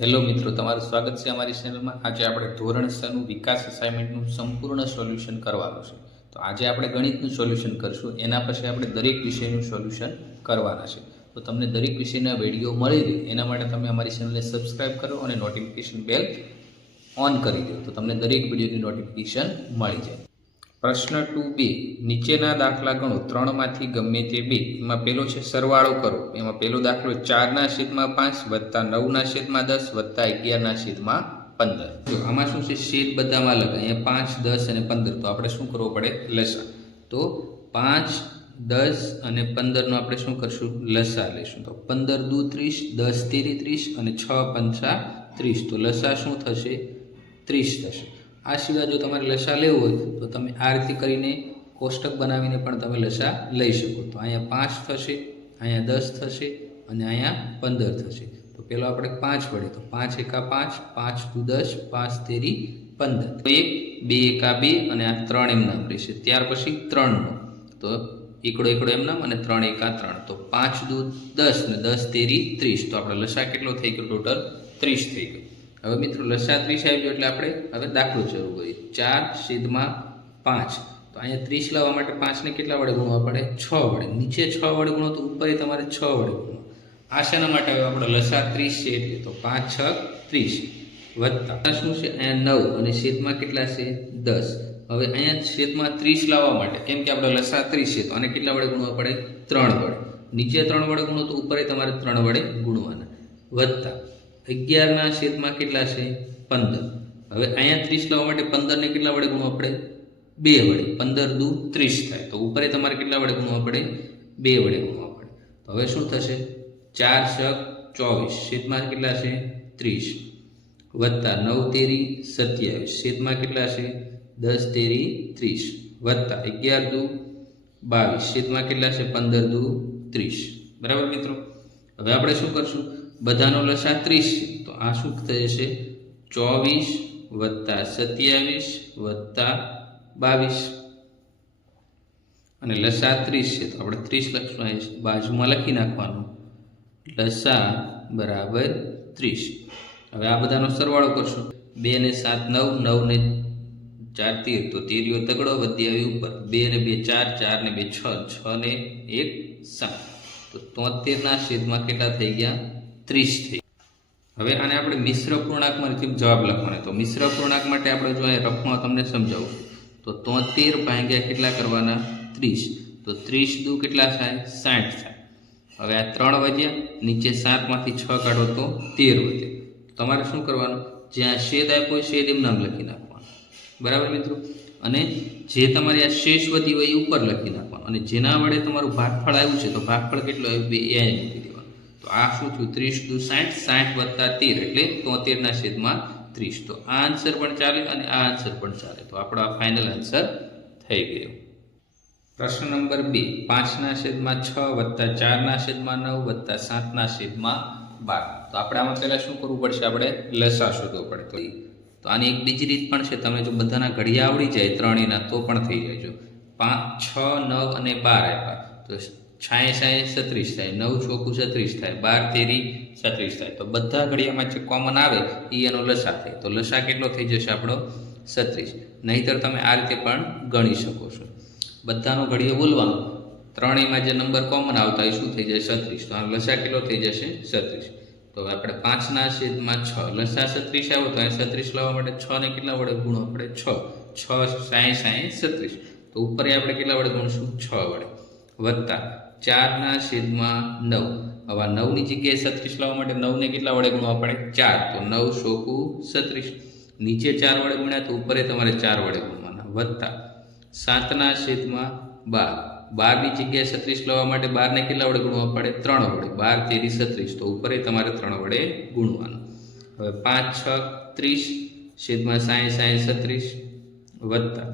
Hello મિત્રો, તમારું સ્વાગત છે અમારી ચેનલમાં। આજે આપણે ધોરણ 6 નું વિકાસ અસાઇનમેન્ટનું સંપૂર્ણ સોલ્યુશન કરવાનું છે। તો આજે આપણે ગણિતનું સોલ્યુશન કરશું, એના પછી આપણે દરેક વિષયનું સોલ્યુશન કરવાના છે। તો તમને દરેક વિષયના વિડીયો મળી રહે એના માટે તમે અમારી ચેનલને સબસ્ક્રાઇબ કરો અને નોટિફિકેશન બેલ ઓન કરી દો, તો તમને દરેક વિડીયોની નોટિફિકેશન મળી જાય। પ્રશ્ન 2b, નીચેના દાખલા ગણો, 3 માંથી ગમે તે 2। એમાં પહેલો છે સરવાળો કરો। એમાં પહેલો દાખલો 4/5 વત્તા 9/10 વત્તા 11/15। જો આમાં શું છે, છેદ બધામાં લગાય, અહીંયા 5, 10 અને 15, તો આપણે શું કરવો પડે, લસા। તો 5, 10 અને 15 નો આપણે શું કરશું, લસા લેશું। તો 15 દુ 30, 10 તેરી 30 અને 6 પંચા 30, તો લસા શું થશે, 30 થશે। આ સિવાય જો તમારે લસા લેવો હોય તો તમે આ રીતે કરીને કોષ્ટક બનાવીને પણ તમે લસા લઈ શકો। તો અહીંયા 5 થશે, અહીંયા 10 થશે અને અહીંયા 15 થશે। તો પેલો આપણે 5 વડે, તો 5 એકા 5, 5 દુ 10, 5 તેરી 15, તો 1, 2 એકા 2 અને આ 3 એમ નામ રહેશે। ત્યાર પછી 3 નો, તો એકડો એકડો એમ નામ અને 3 એકા 3, તો 5 દુ 10 ને 10 તેરી 30, તો આપણે લસા કેટલો થઈ ગયો, ટોટલ 30 થઈ ગયો। હવે મિત્રો લસા 30 આવી ગયો એટલે આપણે હવે દાખલો શરૂ કરીએ। 4/5, તો અહીંયા 30 લાવવા માટે 5 ને કેટલા વડે ગુણવા પડે, 6 વડે। નીચે 6 વડે ગુણો તો ઉપર તમારે 6 વડે ગુણો। આ શેના માટે હવે આપણો લસા 30 છે, એટલે તો 5 6 30 વત્તા શું છે, અહીંયા 9 અને છેદમાં કેટલા છે, 10। હવે અહીંયા છેદમાં 30 લાવવા માટે, કેમ કે આપણો લસા 30 છે, તો આને કેટલા વડે ગુણવા પડે, 3 વડે। નીચે 3 વડે ગુણો તો ઉપર તમારે 3 વડે ગુણવાના, વત્તા 11/માં કેટલા છે, 15। હવે અહીંયા 30 લાવવા માટે 15 ને કેટલા વડે ગુણવા પડે, 2 વડે। 15 દુ 30 થાય, તો ઉપર તમારે કેટલા વડે ગુણવા પડે, 2 વડે ગુણવા પડે। તો હવે શું થશે, 4 6 24, છેદમાં કેટલા છે, 30 વત્તા 9 તેરી 27, છેદમાં કેટલા છે, 10 તેરી 30 વત્તા 11 દુ 22, છેદમાં કેટલા છે, 15 દુ 30। બરાબર મિત્રો, હવે આપણે શું કરશું, બધાનો લસા 30 છે, તો આ શું થશે, 24 વત્તા 27 વત્તા 22 અને લસા 30 છે, તો આપણે 30 લખશું, બાજુમાં લખી નાખવાનું, લસા બરાબર 30। હવે આ બધાનો સરવાળો કરશું, 2 ને 7 9, 9 ને 4 13, તો તેરીઓ તગડો વધી આવી ઉપર, 2 ને 2 4, 4 ને 2 6, 6 ને 1 7, તો 73 છેદમાં કેટલા થઈ ગયા, 30 થઈ। હવે આને આપણે મિશ્ર પૂર્ણાંકમાં જવાબ લખવાનો। તો મિશ્ર પૂર્ણાંક માટે આપણે જો અહીં રફમાં તમને સમજાવું, તો 73 ભાગ્યા કેટલા કરવાના, 30, તો 30 દુ કેટલા થાય, 60 થાય। હવે આ 3 વધ્યા, નીચે 7 માંથી 6 કાઢો તો 13 વધે। તમારે શું કરવાનું, જ્યાં છેદ આપ્યો છેદ એમ નામ લખી નાખવાનું, બરાબર મિત્રો। અને જે તમારી આ શેષ વધી હોય એ ઉપર લખી નાખવાનું, અને જેના વડે તમારું ભાગફળ આવ્યું છે, તો ભાગફળ કેટલું આવ્યું, 2 એ મૂકી દેવાનું। તો આ શું થયું, 30 દુ 60, 60 વત્તા 13 એટલે 73/30। તો આ આન્સર પણ ચાલે અને આ આન્સર પણ ચાલે, તો આપણો આ ફાઇનલ આન્સર થઈ ગયો। પ્રશ્ન નંબર 2, 5/6 વત્તા 4/9 વત્તા 7/12। તો આપણે આમાં પહેલાં શું કરવું પડશે, આપણે લસા શોધવો પડે। તો આની એક બીજી રીત પણ છે, તમે જો બધાના ઘડિયા આવડી જાય 3 એના તો પણ થઈ જાય। જો 5 6 9 અને 12 આપ્યા, તો 6 36 થાય, 9 ચોકું 36 થાય, 12 તેરી 36 થાય। તો બધા ઘડિયામાં જે કોમન આવે એ એનો લસા થાય, તો લસા કેટલો થઈ જશે આપણો, 36। નહીંતર તમે આ રીતે પણ ગણી શકો છો, બધાનો ઘડિયો બોલવાનો, 3 એમાં જે નંબર કોમન આવતા એ શું થઈ જાય, 36, તો આ લસા કેટલો થઈ જશે, 36। તો આપણે 5/6 લસા 36 આવ્યો, તો અહીં 36 લાવવા માટે 6 ને કેટલા વડે ગુણવા પડે, 6 6 60 36, તો ઉપર આપણે કેટલા વડે ગુણશું, 6 વડે, વત્તા 4/9। હવે 9 ની જગ્યાએ 36 લાવવા માટે 9 ને કેટલા વડે ગુણવા પડે, 4, તો 9 ચોકું 36, નીચે 4 વડે ગુણ્યા તો ઉપર તમારે 4 વડે ગુણવાના, વત્તા 7/12, 12 ની જગ્યાએ 36 લાવવા માટે 12 ને કેટલા વડે ગુણવા પડે, 3 વડે, 12 તેરી 36, તો ઉપર તમારે 3 વડે ગુણવાનું। હવે 5 6 30, છેદમાં 60 36 વત્તા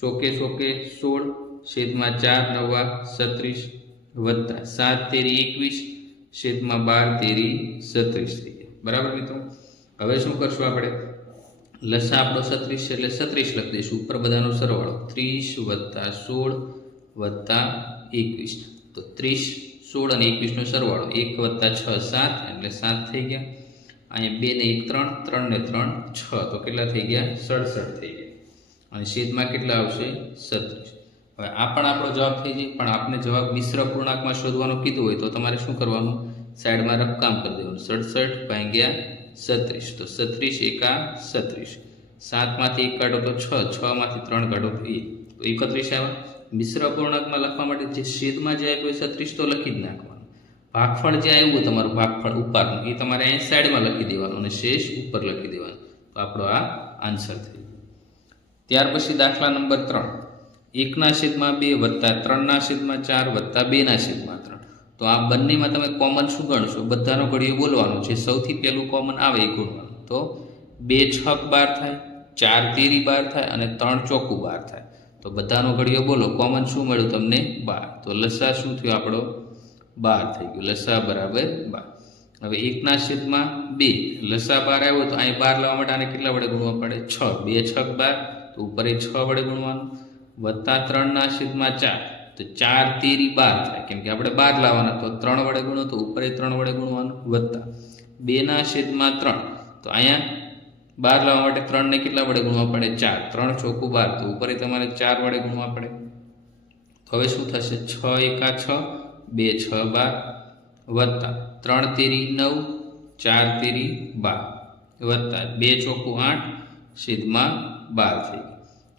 ચોકે ચોકે 16, છેદમાં 4 9 36 વત્તા 7 તેરી 21, છેદમાં 12 તેરી 36 થઈ ગયા। બરાબર મિત્રો, હવે શું કરશું, આપણે લસા આપણો 36 છે એટલે 36 લખી દઈશું, ઉપર બધાનો સરવાળો 30 વત્તા 16 વત્તા 21, તો 30 16 અને 21 નો સરવાળો 1 વત્તા 6 7 એટલે 7 થઈ ગયા। અહીંયા 2 ને 1 3, 3 ને 3 6, તો કેટલા થઈ ગયા? 67 થઈ ગયા. અને છેદમાં કેટલા આવશે? 37. હવે આ પણ આપણો જવાબ થઈ જાય, પણ આપણે જવાબ મિશ્ર પૂર્ણાંકમાં શોધવાનું કીધું હોય તો તમારે શું કરવાનું? સાઈડમાં રફકામ કરી દેવાનું. 67 ભાગ્યા 37, તો 37 એકા 37. 7 માંથી 1 કાઢો તો 6, 6 માંથી 3 કાઢો તો 1, તો 31 આવે. મિશ્ર પૂર્ણાંકમાં લખવા માટે જે છેદમાં જે આપ્યું 37 તો લખી જ નાખવાનું. ભાગફળ જે આવ્યું તમારું ભાગફળ ઉપરનું એ તમારે અહીં સાઈડમાં લખી દેવાનું અને શેષ ઉપર લખી દેવાનું. તો આપણો આ આન્સર થઈ ગયો. ત્યાર પછી દાખલા નંબર 3, 1/2 વત્તા 3/4 વત્તા 2/3. તો આ બંનેમાં તમે કોમન શું ગણશો? બધાનો ઘડિયો બોલવાનો છે. સૌથી પહેલું કોમન આવે એ ગુણવાનું. તો 2 છક 12 થાય, 4 તેરી 12 થાય અને 3 ચોકું 12 થાય. તો બધાનો ઘડિયો બોલો. કોમન શું મળ્યું તમને? 12. તો લસા શું થયો આપણો? 12 થઈ ગયું. લસા બરાબર 12. હવે 1/2 લસા 12 આવ્યો તો અહીં 12 લાવવા માટે આને કેટલા વડે ગુણવા પડે? 6. 2 છક 12, તો ઉપર 6 વડે ગુણવાનું. વત્તા 3/4, તો 4 તેરી 12 થાય, કેમ કે આપણે 12 લાવવાના, તો 3 વડે ગુણો તો ઉપર 3 વડે ગુણવાનું. વત્તા 2/3, તો અહીંયા 12 લાવવા માટે 3 ને કેટલા વડે ગુણવા પડે? 4. 3 ચોકું 12, તો ઉપર તમારે 4 વડે ગુણવા પડે. તો હવે શું થશે? 6 એકા 6, 2 6 12, વત્તા 3 તેરી 9, 4 તેરી 12, વત્તા 2 ચોકું 8, છેદમાં 12 થઈ ગયું.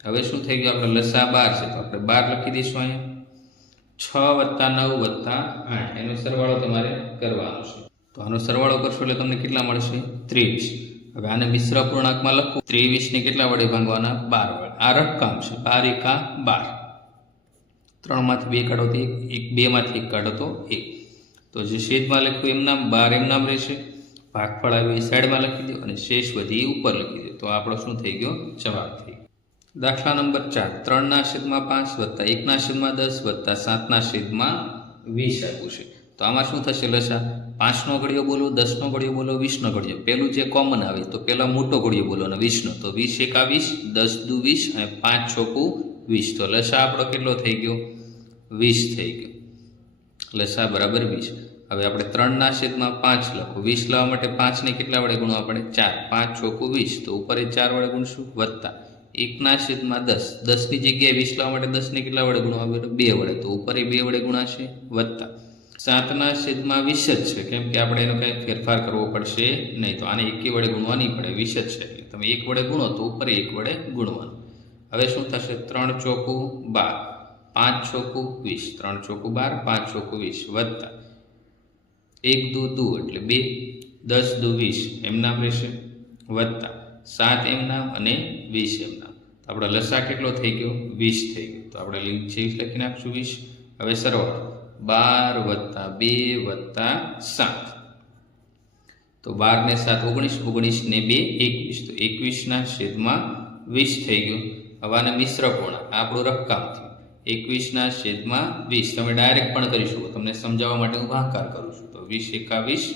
હવે શું થઈ ગયું? આપણે લસા 12 છે, તો આપણે 12 લખી દઈશું. અહીંયા 6 વત્તા 9 વત્તા 8, એનો સરવાળો તમારે કરવાનો છે. તો આનો સરવાળો કરશો એટલે તમને કેટલા મળશે? 23. હવે આને મિશ્ર પૂર્ણાંકમાં લખવું. 23 ને કેટલા વડે ભાંગવાના? 12 વડે. આ રફકામ છે. 12 એકા 12, 3 માંથી 2 કાઢો તો 1, 2 માંથી 1 કાઢો તો 1. તો જે છેદમાં લખ્યું એમ નામ 12 એમ નામ રહેશે. ભાગફળ આવ્યું એ સાઈડમાં લખી દો અને શેષ વધી ઉપર લખી દો. તો આપણો શું થઈ ગયો? જવાબ થઈ ગયો. દાખલા નંબર 4, 3/5 વત્તા 1/10 વત્તા 7/20 આપ્યું છે. તો આમાં શું થશે? લસા 5નો ઘડિયો બોલો, 10નો ઘડિયો બોલો, 20નો ઘડિયો. પેલું જે કોમન આવે તો પેલા મોટો ઘડિયો બોલો અને 20નો. તો 20 એકા 20, 10 દુ 20 અને 5 ચોકું 20. તો લસા આપણો કેટલો થઈ ગયો? 20 થઈ ગયો. લસા બરાબર 20. હવે આપણે 3/5 લખો. 20 લાવવા માટે 5 ને કેટલા વડે ગુણવા પડે? 4. 5 ચોકું 20, તો ઉપર 4 વડે ગુણશું. વત્તા 1/10, 10ની જગ્યાએ 20 લાવવા માટે 10 ને કેટલા વડે ગુણવા પડે? 2 વડે, તો ઉપર 2 વડે ગુણાશે. વત્તા 7/20 જ છે, કેમ કે આપણે એનો કંઈ ફેરફાર કરવો પડશે નહીં. તો આને 1 વડે ગુણવા નહીં પડે, 20 જ છે. એટલે તમે 1 વડે ગુણો તો ઉપર 1 વડે ગુણવાનું. હવે શું થશે? 3 ચોકું 12, 5 ચોકું 20, 3 ચોકું 12, 5 ચોકું 20, વત્તા 1 દુ 2 એટલે 2, 10 દુ 20 એમ નામ રહેશે. વત્તા 7 એમ નામ અને 20 એમ નામ. તો આપણો લસા કેટલો થઈ ગયો? 20 થઈ ગયો. તો આપણે લખી નાખશું 20. હવે સરવાળો 12 વત્તા 2 વત્તા 7, તો 12 ને 7 19, 19 ને 2 21, તો 21/20 થઈ ગયું. હવે આને મિશ્ર પૂર્ણાંક આપણું રફકામ થયું. 21/20 તમે ડાયરેક્ટ પણ કરી શકો. તમને સમજાવવા માટે હું ભાગાકાર કરું છું. તો 20 એકા 20,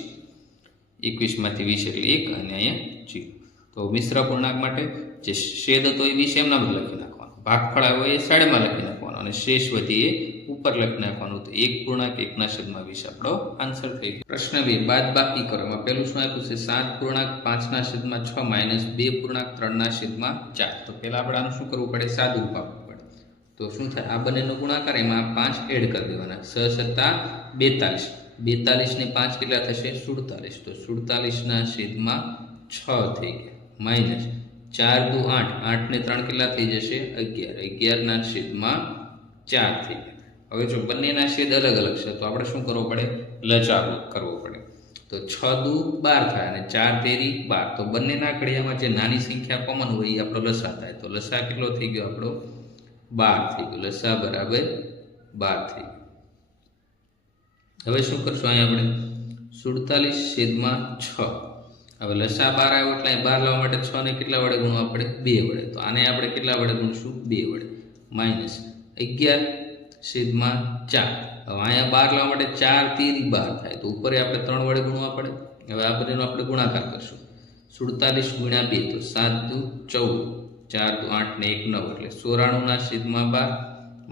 21 માંથી 20 એટલે 1 અને અહીંયા 0. તો મિશ્ર પૂર્ણાંક માટે જે છેદ હતો એ 20 એમનામ લખી નાખવાનો. ભાગફળ આવ્યો એ સાઈડમાં લખી નાખવાનો અને શેષ વધી એ ઉપર લખી નાખવાનું. તો 1/1/20 આપણો આન્સર થઈ ગયો. પ્રશ્ન 2, બાદ બાકી કરો. એમાં પેલું શું આપ્યું છે? 7/5/6 માઇનસ 2/3/4. તો પહેલાં આપણે આનું શું કરવું પડે? સાદું રૂપ આપવું પડે. તો શું થાય? આ બંનેનો ગુણાકાર, એમાં 5 એડ કરી દેવાના. 6 × 7 = 42, 42 ને 5 કેટલા થશે? 47. તો 47/6 થઈ ગયા. માઇનસ 4 દુ 8, 8 ને 3 કેટલા થઈ જશે? 11, 11/4 થઈ ગયા. હવે જો બંનેના છેદ અલગ અલગ છે તો આપણે શું કરવું પડે? લસાઅ કરવો પડે. તો 6 દુ 12 થાય અને 4 તેરી 12. તો બંનેના ઘડિયામાં જે નાની સંખ્યા કોમન હોય એ આપણો લસાઅ થાય. તો લસાઅ કેટલો થઈ ગયો? આપણો 12 થઈ ગયો. લસાઅ બરાબર 12 થઈ ગયો. હવે શું કરશું? અહીંયા આપણે 47/6. હવે લસાઅ 12 આવ્યો એટલે 12 લાવવા માટે 6 ને કેટલા વડે ગુણવા પડે? 2 વડે. તો આને આપણે કેટલા વડે ગુણશું? 2 વડે. માઇનસ 11/4. હવે અહીંયા 12 લાવવા માટે 4 તેરી 12 થાય, તો ઉપર આપણે 3 વડે ગુણવા પડે. હવે આ બધાનો આપણે ગુણાકાર કરશું. 47 × 2, તો 7 દુ 14, 4 દુ 8 ને 1 9 એટલે 94/12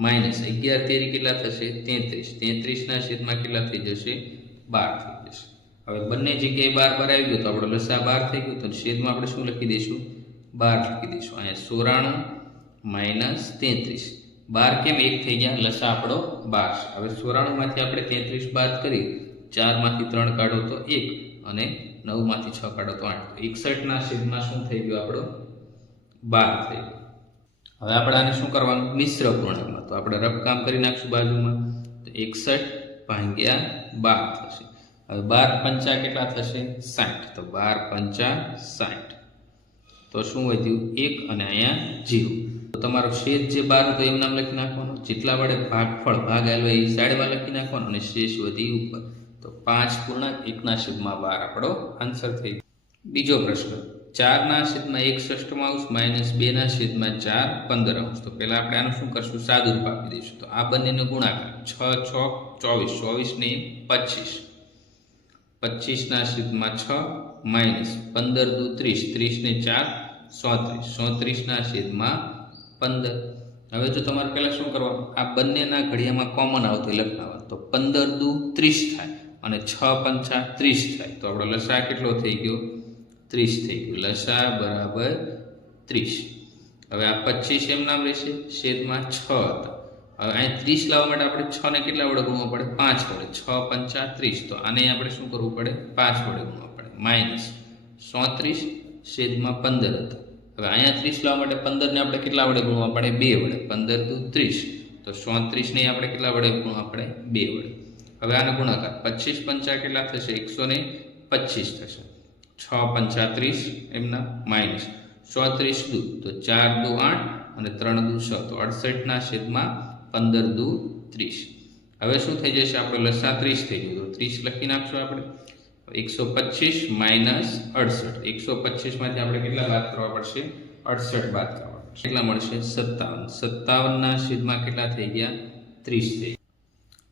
માઇનસ 11 તેરી કેટલા થશે? 33. 33 ના છેદમાં કેટલા થઈ જશે? 12 થઈ જશે. હવે બંને જગ્યાએ 12 આવી ગયો તો આપણો લસા 12 થઈ ગયો, તો છેદમાં આપણે શું લખી દઈશું? 12 લખી દઈશું. અહીંયા 94 - 33. 12 કેમ 1 થઈ ગયા? લસા આપણો 12. હવે 94માંથી આપણે 33 બાદ કરી, 4માંથી 3 કાઢો તો 1 અને 9માંથી 6 કાઢો તો 8. તો 61ના છેદમાં શું થઈ ગયું? આપણો 12 થઈ ગયો. હવે આપણે આને શું કરવાનું? મિશ્ર પૂર્ણાંકમાં. તો આપણે રફ કામ કરી નાખશું બાજુમાં. તો 61 ભાગ્યા 12 થશે. હવે 12 પંચા કેટલા થશે? 60. તો 12 પંચા 60. તો શું વધ્યું? 1 અને અહીંયા 0. તો તમારો છેદ જે 12 હતો એમ નામ લખી નાખવાનું. જેટલા વડે ભાગફળ ભાગ આવ્યો એ સાઈડમાં લખી નાખવાનો અને શેષ વધી ઉપર. તો 5 પૂર્ણાંક 1ના છેદમાં 12 આપણો આન્સર થઈ ગયો. બીજો પ્રશ્ન, 4ના છેદમાં 1/6 માઇનસ 2ના છેદમાં 4 15. તો પહેલાં આપણે આનું શું કરશું? સાદુરૂપ આપી દઈશું. તો આ બંનેનો ગુણાકાર 6 × 6 = 24, 24 ને 25. 25ના છેદમાં 6 માઇનસ 15 × 2 = 30, 30 ને 4 = 37, 37ના છેદમાં 15. હવે જો તમારે પહેલાં શું કરવાનું? આ બંનેના ઘડિયામાં કોમન આવતો લખવાનું. તો 15 × 2 = 30 થાય અને 6 પંચા 30 થાય. તો આપણો લસા કેટલો થઈ ગયો? 30 થઈ ગયું. લસા બરાબર 30. હવે આ 25 એમ નામ રહેશે, છેદમાં 6 હતા. હવે અહીં 30 લાવવા માટે આપણે 6 ને કેટલા વડે ગુણવા પડે? 5 વડે. 6 પંચા 30. તો આને આપણે શું કરવું પડે? 5 વડે ગુણવા પડે. માઇનસ 37 છેદમાં 15 હતા. હવે અહીંયા 30 લાવવા માટે 15 ને આપણે કેટલા વડે ગુણવા પડે? 2 વડે. 15 × 2 = 30. તો 37 ને આપણે કેટલા વડે ગુણવા પડે? 2 વડે. હવે આનો ગુણાકાર 25 પંચા કેટલા થશે? 125 થશે. 6 પંચા 30 એમના માઇનસ 37 દૂ તો 4 દૂ 8 અને 3 દૂ 6. તો 68ના છેદમાં 15 દૂ 30. હવે શું થઈ જશે? આપણે લસા 30 થઈ ગયું. તો 30 લખી નાખશું આપણે. 125 માઇનસ 68. 125માંથી આપણે કેટલા બાદ કરવા પડશે? 68 બાદ કરવા પડશે. કેટલા મળશે? 57. 57ના છેદમાં કેટલા થઈ ગયા? 30 થઈ.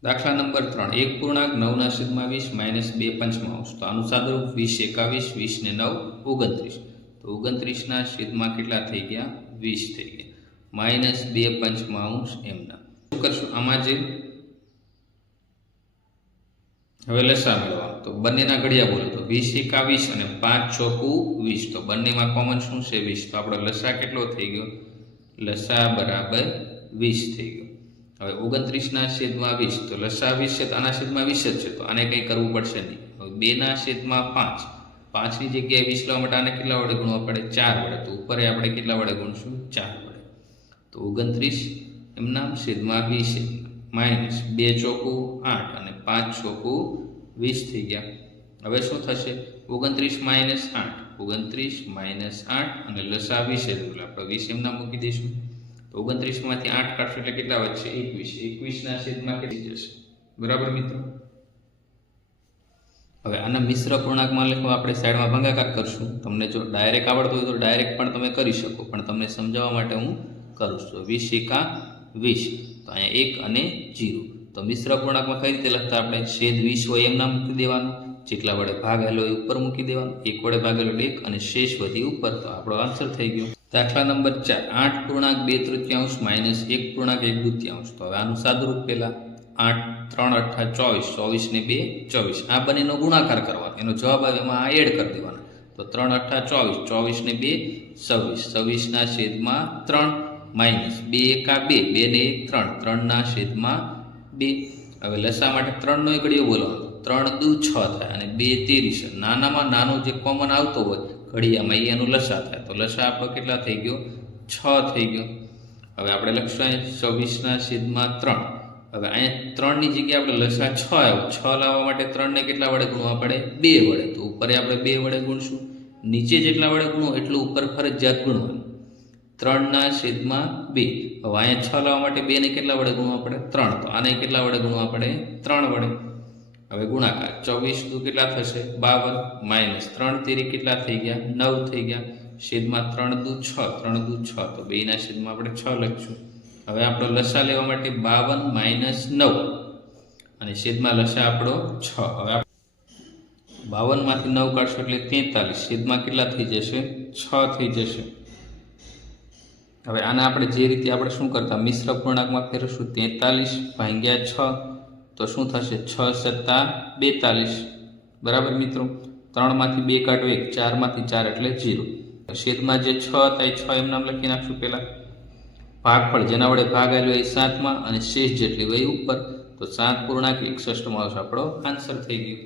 દાખલા નંબર 3, 1 પૂર્ણાંક 9ના છેદમાં 20 માઇનસ 2/5. તો આનું સાદુરૂપ 20 × 21, 20 ને 9 = 29. તો 29ના છેદમાં કેટલા થઈ ગયા? 20 થઈ ગયા. માઇનસ 2/5 એમના. શું કરશું આમાં? જે હવે લસા મેળવવાનો. તો બંનેના ઘડિયા બોલો. તો 20 × 20 અને 5 × 6 = 20. તો બંનેમાં કોમન શું છે? 20. તો આપણો લસા કેટલો થઈ ગયો? લસા બરાબર 20 થઈ ગયો. હવે 29ના છેદમાં 20. તો લસા 20 છે તો આના છેદમાં 20 જ છે. તો આને કંઈ કરવું પડશે નહીં. હવે 2ના છેદમાં 5. 5ની જગ્યાએ 20 લાવવા માટે આને કેટલા વડે ગુણવા પડે? 4 વડે. તો ઉપર આપણે કેટલા વડે ગુણશું? 4 વડે. તો 29 એમના છેદમાં 20 માઇનસ 2 × 4 = 8 અને 5 × 6 = 20 થઈ ગયા. હવે શું થશે? 29 - 8. 29 - 8 અને લસા 20 એટલે આપણે 20 એમના મૂકી દઈશું. તો 29માંથી 8 કાઢશું એટલે કેટલા વધશે? 21. 21ના છેદમાં કેટલી જશે? બરાબર મિત્રો. હવે આના મિશ્ર પૂર્ણાંકમાં લખવા આપણે સાઈડમાં ભાગાકાર કરશું. તમને જો ડાયરેક્ટ આવડતું હોય તો ડાયરેક્ટ પણ તમે કરી શકો, પણ તમને સમજાવવા માટે હું કરું છું. 20 × 20. તો અહીંયા 1 અને 0. તો મિશ્ર પૂર્ણાંકમાં કઈ રીતે લખતા? આપણે છેદ 20 હોય એમના મૂકી દેવાનું, જેટલા વડે ભાગેલો એ ઉપર મૂકી દેવાનું, 1 વડે ભાગેલો 1 અને શેષ વધી ઉપર. તો આપણો આન્સર થઈ ગયો. દાખલા નંબર 4, 8 પૂર્ણાંક 2/3 માઇનસ 1 પૂર્ણાંક 1/2. તો હવે આનું સાદુરૂપ પહેલા 8 3 × 8 = 24, 24 ને 2 = 24. આ બંનેનો ગુણાકાર કરવાનો, એનો જવાબ આવે એમાં આ એડ કરી દેવાનો. તો 3 × 8 = 24, 24 ને 2 = 26, 26ના છેદમાં 3 માઇનસ 2 × 1 = 2, 2 ને 1 = 3, 3ના છેદમાં 2. હવે લસા માટે 3નો ઘડિયો બોલવાનો. 3 દૂ 6 થાય અને 2 = 30. નાનામાં નાનો જે કોમન આવતો હોય ઘડિયામાં એનું લસા થાય. તો લસા આપણો કેટલા થઈ ગયો? 6 થઈ ગયો. હવે આપણે લખશું 26ના છેદમાં 3. હવે અહીંયા 3ની જગ્યાએ આપણે લસા 6 આવ્યો. 6 લાવવા માટે 3ને કેટલા વડે ગુણવા પડે? 2 વડે. તો ઉપર આપણે 2 વડે ગુણશું. નીચે જેટલા વડે ગુણો એટલું ઉપર ફરજિયાત ગુણવાનું. 3ના છેદમાં 2. હવે અહીંયા 6 લાવવા માટે 2ને કેટલા વડે ગુણવા પડે? 3. તો આને કેટલા વડે ગુણવા પડે? 3 વડે. હવે ગુણાકાર 24 દૂ કેટલા થશે? 52 માઇનસ 3 તેરી કેટલા થઈ ગયા? 9 થઈ ગયા. છેદમાં 3 દૂ 6, 3 દૂ 6. તો 2ના છેદમાં આપણે 6 લખશું. હવે આપણો લસા લેવા માટે 52 - 9 અને છેદમાં લસા આપણો 6. હવે 52માંથી 9 કાઢશો એટલે 43. છેદમાં કેટલા થઈ જશે? 6 થઈ જશે. હવે આને આપણે જે રીતે આપણે શું કરતા મિશ્ર પૂર્ણાંકમાં ફેરવશું. 43 ભાગ્યા 6 તો શું થશે? 6 + 42. બરાબર મિત્રો, 3માંથી 2 કાઢો 1, 4માંથી 4 એટલે 0. છેદમાં જે 6 હતા એ 6 એમ નામ લખી નાખશું પહેલાં. ભાગફળ જેના વડે ભાગ આવ્યો એ 7માં અને શેષ જેટલી વહી ઉપર, તો 7 પૂર્ણાંક 61 આપણો આન્સર થઈ ગયો.